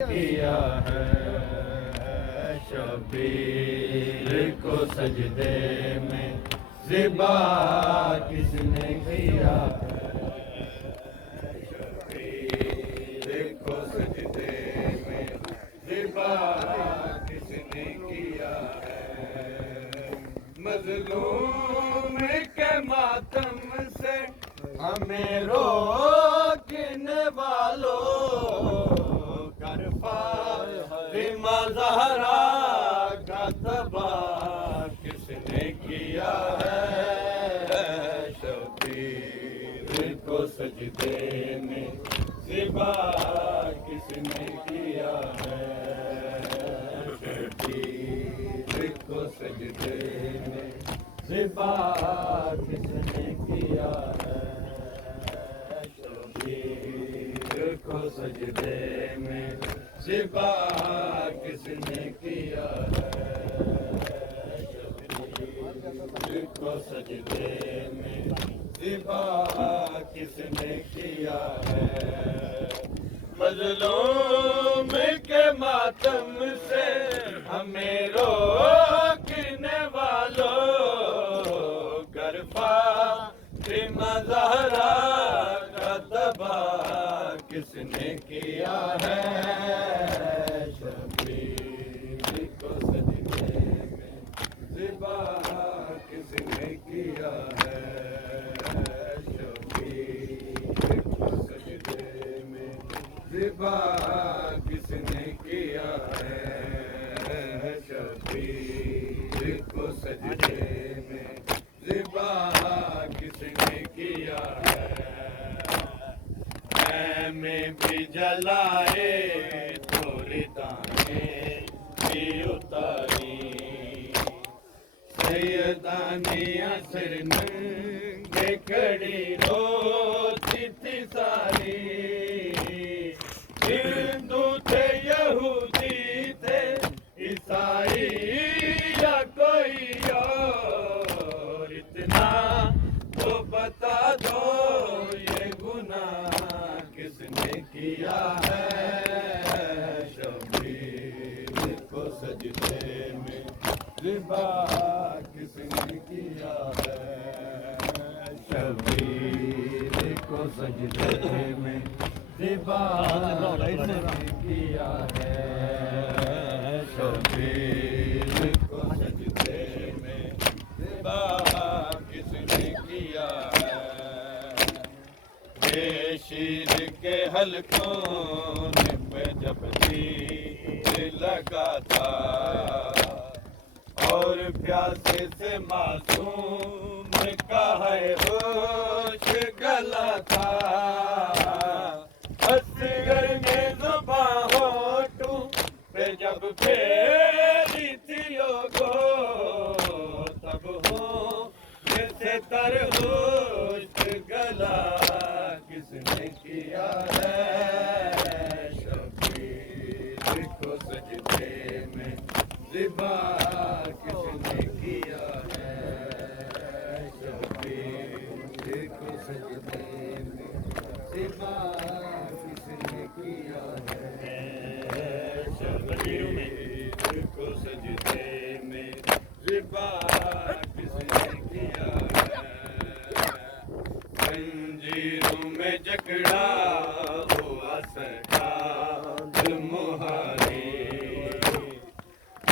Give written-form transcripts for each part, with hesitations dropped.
کیا ہے شبیر کو سجدے میں ذبح کس نے کیا ہے شبیر کو سجدے میں ذبح کس نے کیا ہے مظلوم کے ماتم سے ہمیں روکنے والوں فاطمہ زہرا کا تباہ کس نے کیا ہے شبیر کو سجدے میں ذبح کس نے کیا ہے شبیر کو سجدے میں ذبح کس نے کیا ہے شبیر کو سجدے میں ذبح کس نے کیا ہے شبیر کو سجدے میں ذبح کس نے کیا ہے مظلوم کے ماتم سے ہمیں روکنے والوں گر فاطمہ زہرا کا تباہ کس نے کیا ہے شبیر کو سجدے میں ذبح کس نے کیا ہے شبیر کو سجدے میں ذبح کس نے کیا ہے شبیر کو سجدے میں ذبح کس نے کیا ہے میں بھی جلائے تھوڑی دانے بھی اتاری سیدانی اثر ننگے کھڑی روتی تھی ساری ہندو تھے یہودی تھے عیسائی یا کوئی اور اتنا تو بتا دو یہ گناہ کس نے کیا ہے شبیر کو سجدے میں ذبح کس نے کیا ہے شبیر کو سجدے میں ذبح کس نے کیا ہے شبیر کو سجدے میں ذبح کس نے کیا ہے شیر کے حلقوں پہ جب تیر لگا تھا اور پیاسے سے معصوم کا ہے ہوش گلا تھا اصغر نے زباں ہونٹوں پہ جب پھیری تھی لوگوں تب ہوں جیسے تر ہوش گلا کس نے کیا ہے شبیر کو سجدے میں ذبح کس نے کیا ہے شبیر کو سجدے میں ذبح کس نے کیا ہے شبیر کو سجدے میں ذبح کس نے کیا زنجیروں میں جکڑا ہوا سجاد مہاری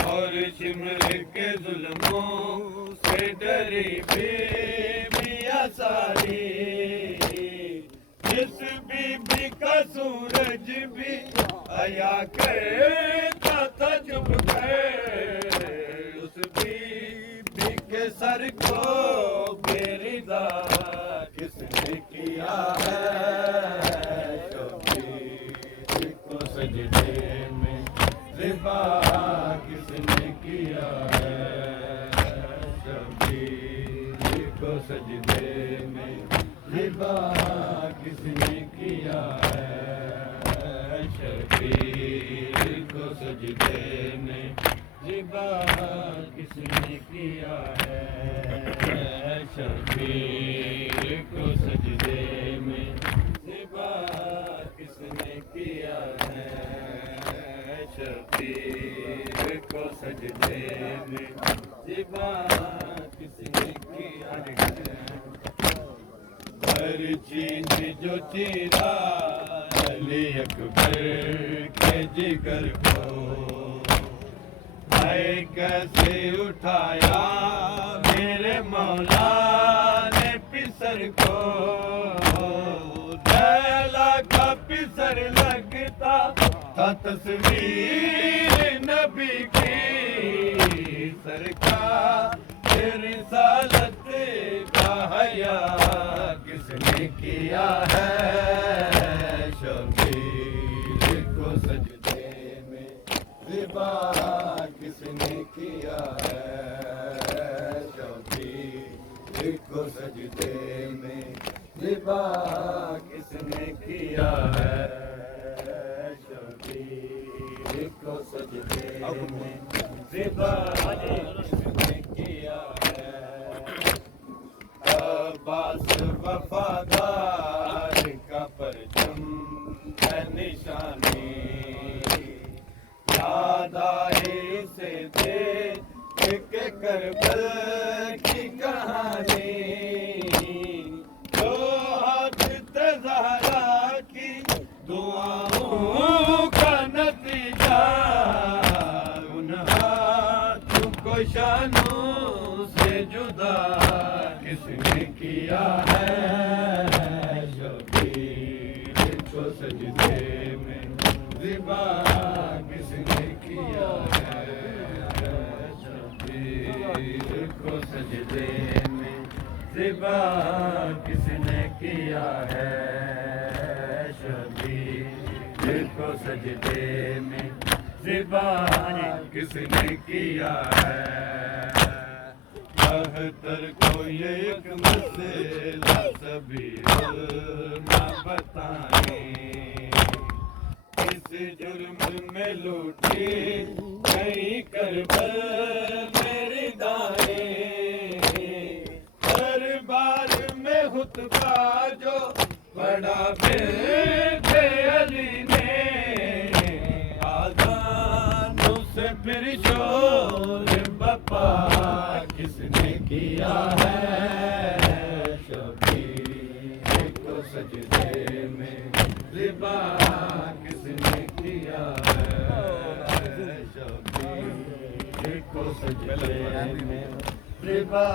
اور شمر کے ظلموں سے ڈری بیویاں ساری جس بی بی کا سورج بھی آیا کرتا تھا چھپ کر اس بی بی کے سر کو بے رضا کس نے کیا ہے شبیر کو سجدے میں ذبح کس نے کیا ہے شبیر کو سجدے میں ذبح کس نے کیا ہے شبیر کو سجدے میں ذبح کس نے کیا ہے شبیر کو سجدے میں ذبح کس نے کیا ہے شبیر کو سجدے میں زبا کس نے کیا ہے ہر چیز جو چیرا علی اکبر کے جگر کو اے کیسے اٹھایا میرے مولا نے پسر کو لیلا کا پسر لگتا تھا تصویر نبی کی سرکار رسالت کا حیا کس نے کیا ہے شبیر کو سجدے میں زبا کس نے کیا ہے شبیر کو سجدے میں زبا کس نے کیا ہے شبیر کو سجدے میں زبا کس نے کیا ہے عباس وفادار کا پرچم ہے نشانی یاد آئے اسے دیکھ کے کربل کی کہانی جو حضرت زہرا کی دعاؤں کا نتیجہ ان ہاتھوں کو شانوں سے جدا کس نے کیا ہے شبیر کو سجدے میں زبا کس نے کیا ہے شبیر کو سجدے میں زبا کس نے کیا ہے شبیر کو سجدے میں زبا کس نے کیا ہے بہتر کو یہ ایک مسئلہ سبھی نہ بتائیں اس جرم میں لوٹی کہیں کربل میری دائیں دربار میں خطبہ جو بڑا بیٹھ علی نے آذانوں سے پھر شور بپا کس نے کیا ہے شبیر کو سجدے میں زبا کس نے کیا ہے شبیر کو سجدے میں زبا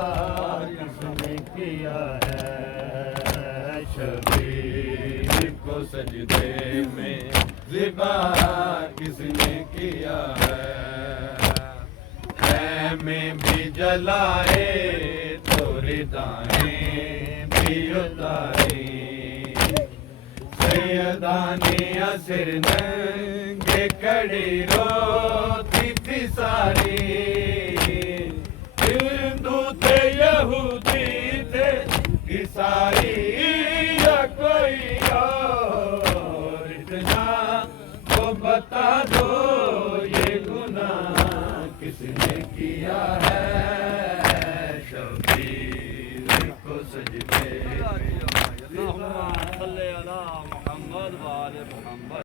کس نے کیا ہے شبیر کو سجدے میں زبا کس نے کیا ہے میں بھی جلائے تو ردائیں بھی اتاری سیدانی اسر ننگے کڑی روتی تھی ساری ہندو تھے یہودی تھے عیسائی یا کوئی اور اتنا تو بتا دو یہ گناہ کس نے کیا ہے شبیر کو سجدے